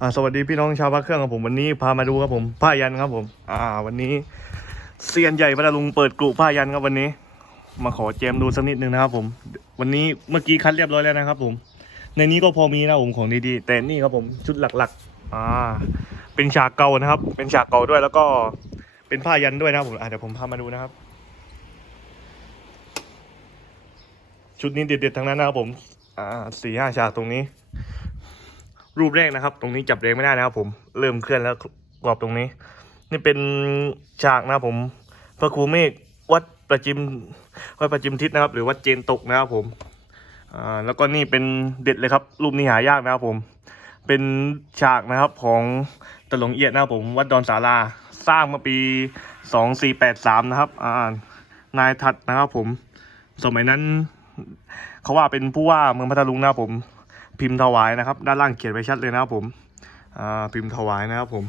อ่าสวัสดีพี่น้องชาวพระเครื่องครับผมวันนี้พามาดูครับผมผ้ายันครับผม อ่า วันนี้เซียนใหญ่พัทลุงเปิดกลุ่ผ้ายันครับวันนี้ มาขอเจมดูสักนิดนึงนะครับผม วันนี้เมื่อกี้คัดเรียบร้อยแล้วนะครับผม ในนี้ก็พอมีนะผมของดีๆแต่นี่ครับผมชุดหลักๆ อ่า เป็นฉากเก่านะครับ เป็นฉากเก่าด้วยแล้วก็เป็นผ้ายันด้วยนะครับผมอ่าเดี๋ยวผมพามาดูนะครับ ชุดนี้เด็ดๆทั้งนั้นนะครับผม อ่าสี่ห้าฉากตรงนี้ รูปแรกนะครับ ตรงนี้จับเรงไม่ได้นะครับ ผมเริ่มเคลื่อนแล้วกรอบตรงนี้ นี่เป็นฉากนะครับผมพระครูเมฆวัดประจิมวัดประจิมทิศนะครับ หรือวัดเจนตกนะครับผมอ่าแล้วก็นี่เป็นเด็ดเลยครับ รูปนี้หายากนะครับผม เป็นฉากนะครับของตะหลงเอียดนะครับผมวัดดอนสาราสร้างเมื่อปี2483นะครับอ่านายทัดนะครับผม สมัยนั้นเขาว่าเป็นผู้ว่าเมืองพัทลุงนะครับผม พิมพ์ถวายนะครับ ด้านล่างเขียนไว้ชัดเลยนะครับผมพิมพ์ถวายนะครับผม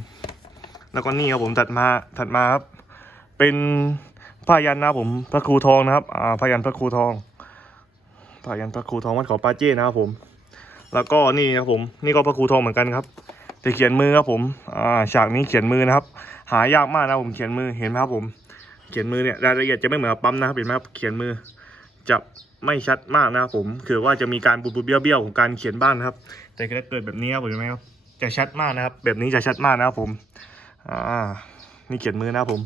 แล้วก็นี่ครับผมถัดมาถัดมาครับ เป็นผ้ายันนะครับผมพระครูทองนะครับอ่าผ้ายันพระครูทองผ้ายันพระครูทองวัดเขาปาเจ้นะครับผม แล้วก็นี่ครับผมนี่ก็พระครูทองเหมือนกันครับแต่เขียนมือครับผมฉากนี้เขียนมือนะครับ หายากมากนะครับผมเขียนมือเห็นไหมครับผม เขียนมือเนี่ยรายละเอียดจะไม่เหมือนปั๊มนะครับเห็นไหมครับเขียนมือจะ ไม่ชัดมากนะครับผมคือว่าจะมีการบุบเบี้ยวๆของการเขียนบ้างนะครับ แต่ถ้าเกิดแบบนี้ครับผมเห็นไหมครับจะชัดมากนะครับ แบบนี้จะชัดมากนะครับผมอ่านี่เขียนมือนะครับผม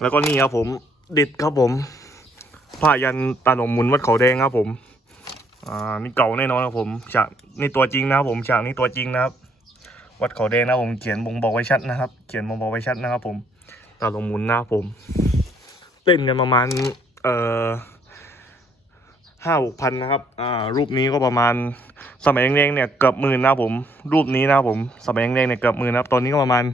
แล้วก็นี่ครับผมด็ดครับผมผ้ายันตาหนมหมุนวัดเขาแดงครับผมอ่านี่เก่าแน่นอนครับผมฉากนี่ตัวจริงนะครับผมฉากนี้ตัวจริงนะครับ วัดเขาแดงนะครับผมเขียนบ่งบอกไว้ชัดนะครับ เขียนบ่งบอกไว้ชัดนะครับผมตาหนมหมุนนะครับผมเล่นกันประมาณเอ่อ ห้าหกพันนะครับ อ่า รูปนี้ก็ประมาณสมัยแดงๆเนี่ยเกือบหมื่นนะผม รูปนี้นะผม สมัยแดงๆเนี่ยเกือบหมื่นนะครับ ตอนนี้ก็ประมาณ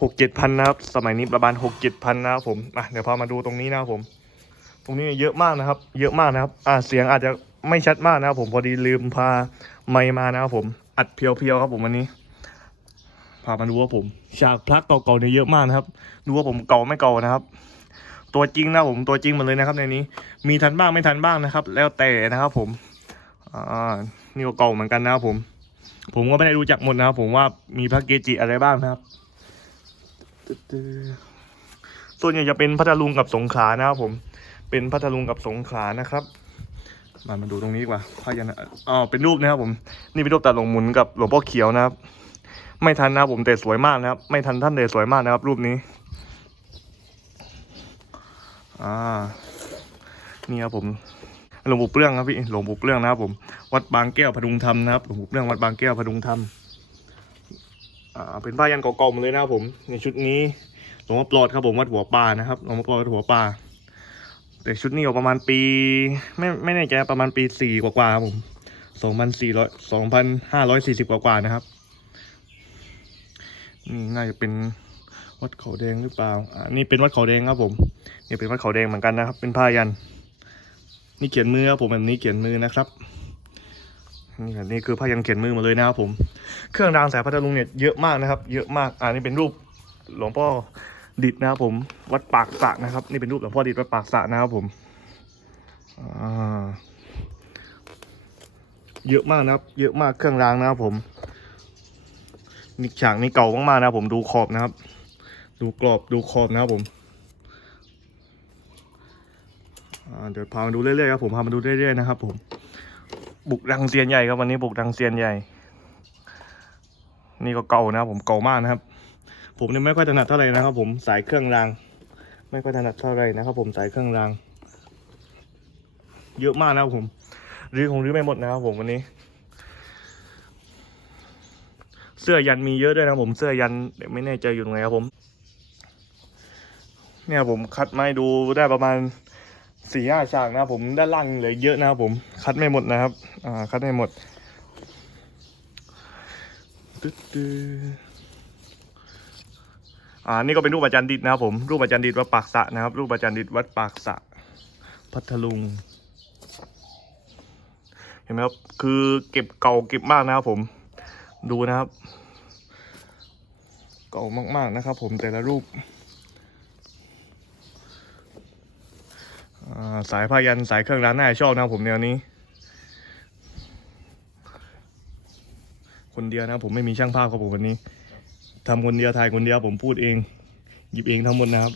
หกเจ็ดพันนะครับ สมัยนี้ประมาณหกเจ็ดพันนะครับผม อะ เดี๋ยวพามาดูตรงนี้นะครับผม ตรงนี้เยอะมากนะครับ เยอะมากนะครับ อ่า เสียงอาจจะไม่ชัดมากนะครับผม พอดีลืมพาไมค์มานะครับผม อัดเพียวๆครับผมวันนี้ พามาดูว่าผม ฉากพระเก่าๆเนี่ยเยอะมากนะครับ ดูว่าผมเก่าไม่เก่านะครับ ตัวจริงนะผมตัวจริงหมดเลยนะครับในนี้ มีทันบ้างไม่ทันบ้างนะครับ แล้วแต่นะครับผมอ่านี่ก็เก่าเหมือนกันนะครับผม ผมก็ไม่ได้รู้จักหมดนะครับผมว่ามีพระเกจิอะไรบ้างนะครับส่วนใหญ่จะเป็นพัทลุงกับสงขลานะครับผม เป็นพัทลุงกับสงขลานะครับ มามาดูตรงนี้ดีกว่าพยันอ๋อเป็นรูปนะครับผม นี่เป็นรูปตัดหลวงหมุนกับหลวงพ่อเขียวนะครับ ไม่ทันนะครับผมแต่สวยมากนะครับ ไม่ทันท่านแต่สวยมากนะครับ รูปนี้ อ่านี่ครับผมหลวงปู่เปลื้องครับพี่หลวงปู่เปลื้องนะครับผมวัดบางแก้วพดุงธรรมนะครับหลวงปู่เปลื้องวัดบางแก้วพดุงธรรมอ่าเป็นผ้ายันเก่าๆมดเลยนะครับผม ในชุดนี้หลวงพ่อปลอดครับผมวัดหัวป่านะครับหลวงพ่อปลอดวัดหัวป่าแต่ชุดนี้ออกประมาณปี ไม่ไม่แน่ใจประมาณปีสี่กว่าๆครับผมสองพันสี่ร้อยสองพันห้าร้อยสี่สิบกว่าๆนะครับนี่น่าจะเป็น วัดเขาแดงหรือเปล่า อ่า นี่เป็นวัดเขาแดงครับผมนี่เป็นวัดเขาแดงเหมือนกันนะครับ เป็นผ้ายัน นี่เขียนมือครับผมแบบนี้เขียนมือนะครับ นี่ครับนี่คือผ้ายันเขียนมือมาเลยนะครับผม เครื่องรางสายพัทลุงเนี่ยเยอะมากนะครับ เยอะมาก อ่านี่เป็นรูปหลวงพ่อดิดนะครับผม วัดปากสระนะครับ นี่เป็นรูปหลวงพ่อดิดวัดปากสระนะครับผม อ่า เยอะมากนะครับ เยอะมากเครื่องรางนะครับผมนี่ฉากนี้เก่ามากๆนะครับผมดูขอบนะครับ ดูกรอบดูขอบนะครับผมเดี๋ยวพามาดูเรื่อยๆครับผมพามาดูเรื่อยๆนะครับผม บุกดังเซียนใหญ่ครับวันนี้บุกดังเซียนใหญ่ นี่ก็เก่านะครับผมเก่ามากนะครับ ผมนี่ไม่ค่อยถนัดเท่าไหร่นะครับ ผมสายเครื่องราง ไม่ค่อยถนัดเท่าไหร่นะครับ ผมสายเครื่องราง เยอะมากนะครับผมรื้อคงรื้อไม่หมดนะครับผมวันนี้ เสื้อยันมีเยอะด้วยนะครับผมเสื้อยันเดี๋ยวไม่แน่ใจอยู่ตรงไหนครับผม เนี่ยผมคัดไม้ดูได้ประมาณสี่ห้าฉากนะผมด้านล่างเหลือเยอะนะผมคัดไม่หมดนะครับ อ่าคัดไม่หมดตึ๊ดตึ๊ดอ่านี่ก็เป็นรูปอาจารย์ดิดนะครับผมรูปอาจารย์ดิดวัดปากสะนะครับ รูปอาจารย์ดิดวัดปากสะพัทลุง เห็นไหมครับ คือเก็บเก่าเก็บมากนะครับผม ดูนะครับ เก่ามากๆนะครับผมแต่ละรูป อ่า สายพายันสายเครื่องร้านน่าจะชอบนะผมแนวนี้ คนเดียวนะ ผมไม่มีช่างภาพครับผมวันนี้ทำคนเดียวถ่ายคนเดียวผมพูดเอง หยิบเองทั้งหมดนะครับ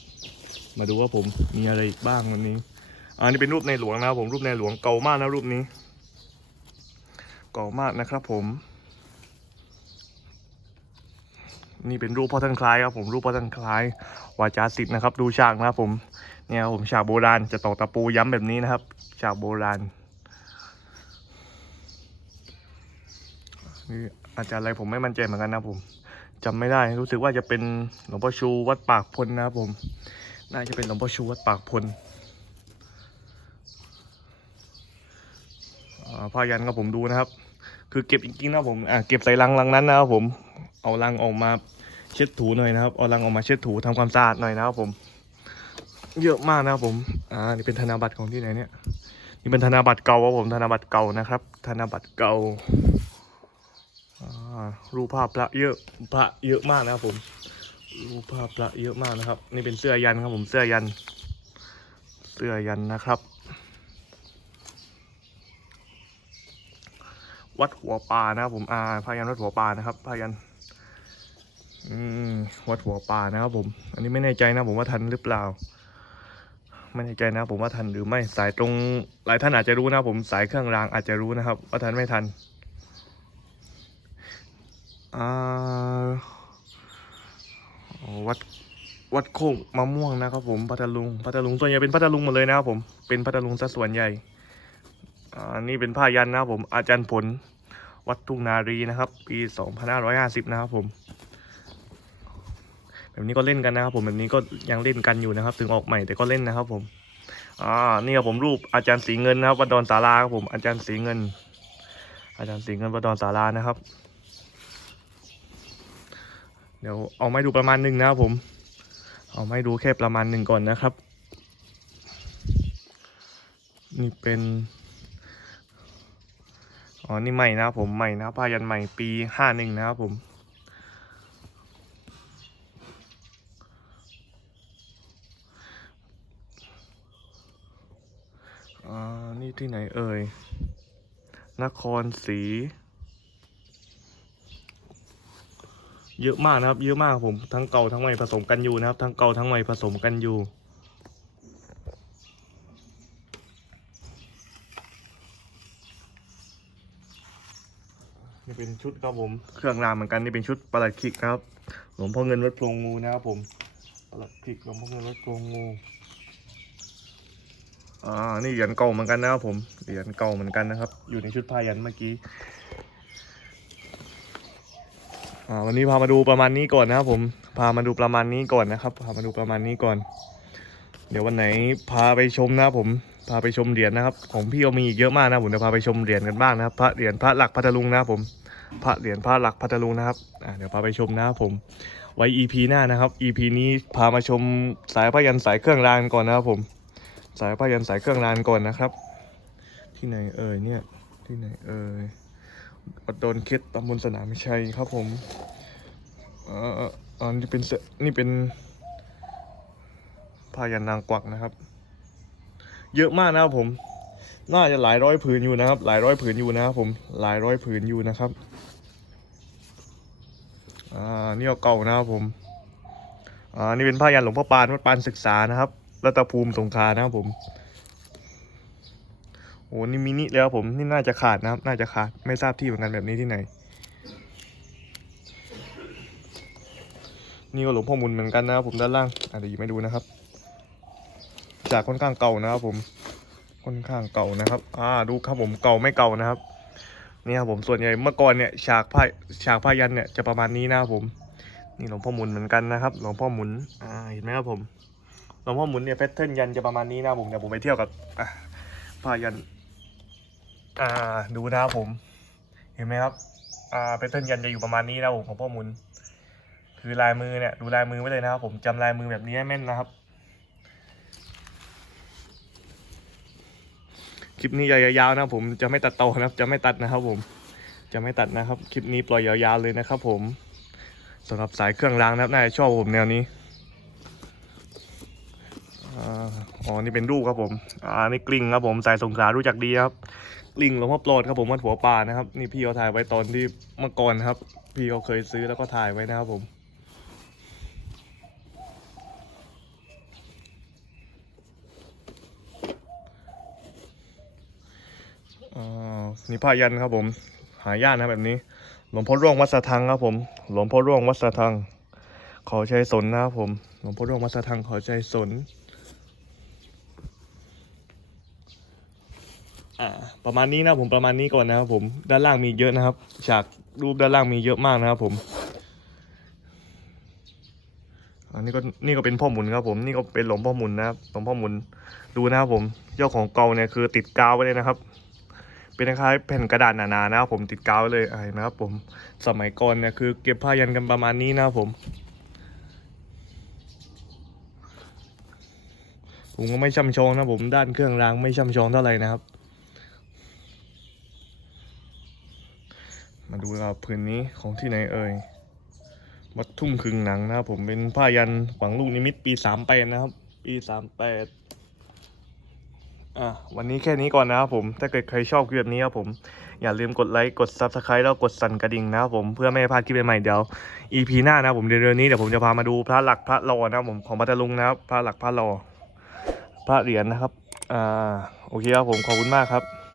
มาดูว่าผมมีอะไรอีกบ้างวันนี้อันนี้เป็นรูปในหลวงนะครับผมรูปในหลวงเก่ามากนะรูปนี้ เก่ามากนะครับผม นี่เป็นรูปพ่อท่านคล้ายครับผมรูปพ่อท่านคล้าย วาจาสิทธ์นะครับดูฉากนะครับผมเนี่ยผมฉากโบราณจะตอกตะปูย้ำแบบนี้นะครับฉากโบราณนี่อาจารย์อะไรผมไม่มั่นใจเหมือนกันนะผมจำไม่ได้รู้สึกว่าจะเป็นหลวงพ่อชูวัดปากพลนะครับผมน่าจะเป็นหลวงพ่อชูวัดปากพลอ่าผ้ายันครับผมดูนะครับ คือเก็บจริงๆนะครับผมอ่าเก็บใส่ลังลังนั้นนะครับผมเอาลังออกมา เช็ดถูหน่อยนะครับเอาลังออกมาเช็ดถูทำความสะอาดหน่อยนะครับผม เยอะมากนะครับผมอ่านี่เป็นธนบัตรของที่ไหนเนี่ยนี่เป็นธนบัตรเก่าครับผมธนบัตรเก่านะครับ ธนบัตรเก่าอ่ารูปภาพพระเยอะพระเยอะมากนะครับผม รูปภาพพระเยอะมากนะครับ นี่เป็นเสื้อยันครับผมเสื้อยัน เสื้อยันนะครับ วัดหัวปลานะครับผมอ่าพายันวัดหัวปลานะครับพายัน วัดหัวปลานะครับผม อันนี้ไม่แน่ใจนะผมว่าทันหรือเปล่า ไม่แน่ใจนะผมว่าทันหรือไม่สายตรงหลายท่านอาจจะรู้นะผมสายเครื่องรางอาจจะรู้นะครับ ว่าทันไม่ทันอ่าวัดวัดโคกมะม่วงนะครับผมพัทลุงพัทลุงส่วนใหญ่เป็นพัทลุงหมดเลยนะครับผมเป็นพัทลุงซะส่วนใหญ่อ่านี่เป็นผ้ายันนะครับผมอาจารย์ผลวัดทุ่งนารีนะครับ ปี 2550 นะครับผม แบบนี้ก็เล่นกันนะครับผมแบบนี้ก็ยังเล่นกันอยู่นะครับ ถึงออกใหม่แต่ก็เล่นนะครับ ผมอ่านี่ครับผมรูปอาจารย์สีเงินนะครับวัดดอนสาราครับผมอาจารย์สีเงิน อาจารย์สีเงินวัดดอนสารานะครับ เดี๋ยวเอาไม้ดูประมาณหนึ่งนะครับผม เอาไม้ดูแค่ประมาณหนึ่งก่อนนะครับ นี่เป็นอ๋อนี่ใหม่นะครับผมใหม่นะครับผ้ายันใหม่ปีห้าหนึ่งนะครับผม อ่า นี่ ที่ไหนเอ่ย นครศรี เยอะมากนะครับ เยอะมากผมทั้งเก่าทั้งใหม่ผสมกันอยู่นะครับ ทั้งเก่าทั้งใหม่ผสมกันอยู่ นี่เป็นชุดครับผม เครื่องรางเหมือนกันนี่เป็นชุดประหลัดขิกครับ หลวงพ่อเงินวัดโพรงงูนะครับผมประหลัดขิกหลวงพ่อเงินวัดโพรงงู อ่านี่เหรียญเก่าเหมือนกันนะครับผมเหรียญเก่าเหมือนกันนะครับ อยู่ในชุดผ้ายันเมื่อกี้อ่าวันนี้พามาดูประมาณนี้ก่อนนะครับผมพามาดูประมาณนี้ก่อนนะครับพามาดูประมาณนี้ก่อน เดี๋ยววันไหนพาไปชมนะครับผมพาไปชมเหรียญนะครับ ของพี่ก็มีอีกเยอะมากนะผมเดี๋ยวพาไปชมเหรียญกันบ้างนะครับพระเหรียญพระหลักพัทลุงนะครับผมพระเหรียญพระหลักพัทลุงนะครับอ่าเดี๋ยวพาไปชมนะครับผมไว้ EP หน้านะครับ EP นี้พามาชมสายพยันสายเครื่องรางก่อนนะครับผม สายพยันสายเครื่องรางก่อนนะครับ ที่ไหนเอ่ยเนี่ย ที่ไหนเอ่ยวัดโดนเคสตำบลสนามชัยครับผมเอ่ออันนี้เป็นเสนี่เป็นพยันนางกวักนะครับ เยอะมากนะครับผม น่าจะหลายร้อยผืนอยู่นะครับ หลายร้อยผืนอยู่นะครับผม หลายร้อยผืนอยู่นะครับ อ่า นี่เอาเก่านะครับผม อ่า นี่เป็นผ้ายันหลวงพ่อปานวัดปานศึกษานะครับ รัตภูมิสงขานะครับผมโอ้นี่มินิแล้วผมนี่น่าจะขาดนะครับ น่าจะขาดไม่ทราบที่เหมือนกันแบบนี้ที่ไหน นี่ก็หลวงพ่อมุนเหมือนกันนะครับผมด้านล่างอะเดี๋ยวหยิบมาดูนะครับ จากค่อนข้างเก่านะครับ ผมค่อนข้างเก่านะครับ อ่า ดูครับผมเก่าไม่เก่านะครับ นี่ครับผมส่วนใหญ่เมื่อก่อนเนี่ยฉากผ้าฉากผ้ายันเนี่ยจะประมาณนี้นะครับผม นี่หลวงพ่อหมุนเหมือนกันนะครับ หลวงพ่อหมุน อ่า เห็นไหมครับผม หลวงพ่อหมุนเนี่ยแพทเทิร์นยันจะประมาณนี้นะผมเดี๋ยวผมไปเที่ยวกับผ้ายัน อ่าดูนะผม เห็นไหมครับ อ่าแพทเทิร์นยันจะอยู่ประมาณนี้นะผมของพ่อหมุน คือลายมือเนี่ยดูลายมือไว้เลยนะครับ ผมจำลายมือแบบนี้ให้แม่นนะครับ คลิปนี้ยาวๆนะผมจะไม่ตัดต่อนะครับ จะไม่ตัดนะครับผมจะไม่ตัดนะครับ คลิปนี้ปล่อยยาวๆเลยนะครับผมสำหรับสายเครื่องรางนะครับน่าจะชอบผมแนวนี้ อาอ๋อ นี่เป็นรูปครับผมอ่านี่กลิ้งครับผมสายสงขลารู้จักดีครับกลิ่งหลวงพ่อโปรดครับผมวัดหัวป่านะครับนี่พี่เขาถ่ายไว้ตอนที่เมื่อก่อนครับ พี่เขาเคยซื้อแล้วก็ถ่ายไว้นะครับผมอนี่ผ้ายันครับผม หายากนะแบบนี้ หลวงพ่อร่วงวัดสะทังครับผม หลวงพ่อร่วงวัดสะทังขอใจสนนะครับผม หลวงพ่อร่วงวัดสะทังขอใจสน อ่าประมาณนี้นะผมประมาณนี้ก่อนนะครับผมด้านล่างมีเยอะนะครับ ฉากรูปด้านล่างมีเยอะมากนะครับผมอันนี้ก็นี่ก็เป็นพ่อหมุนครับผมนี่ก็เป็นหลวงพ่อหมุนนะครับหลวงพ่อหมุนดูนะครับผมเจ้าของเก่าเนี่ยคือติดกาวไว้เลยนะครับ เป็นคล้ายแผ่นกระดาษหนาๆนะครับผมติดกาวเลยไอ้นะครับผมสมัยก่อนเนี่ยคือ เก็บผ้ายันกันประมาณนี้นะครับผมผมก็ไม่ช่ำชองนะผมด้านเครื่องรางไม่ช่ำชองเท่าไหร่นะครับ มาดูครับพื้นนี้ของที่ไหนเอ่ยวัดทุ่มคึงหนังนะครับผมเป็นผ้ายันฝังลูกนิมิตปีสามแปดนะครับ ปีสามแปดอะวันนี้แค่นี้ก่อนนะครับผม ถ้าเกิดใครชอบคลิปแบบนี้ครับผม อย่าลืมกดไลค์กด Subscribe แล้วกดสั่นกระดิ่งนะครับผมเพื่อไม่ให้พลาดคลิปใหม่ๆเดี๋ยว EP หน้านะครับผมเดือนๆนี้เดี๋ยวผมจะพามาดูพระหลักพระรอนะครับผมของพัทลุงนะครับพระหลักพระรอพระเหรียญนะครับอ่าโอเคครับผมขอบคุณมากครับ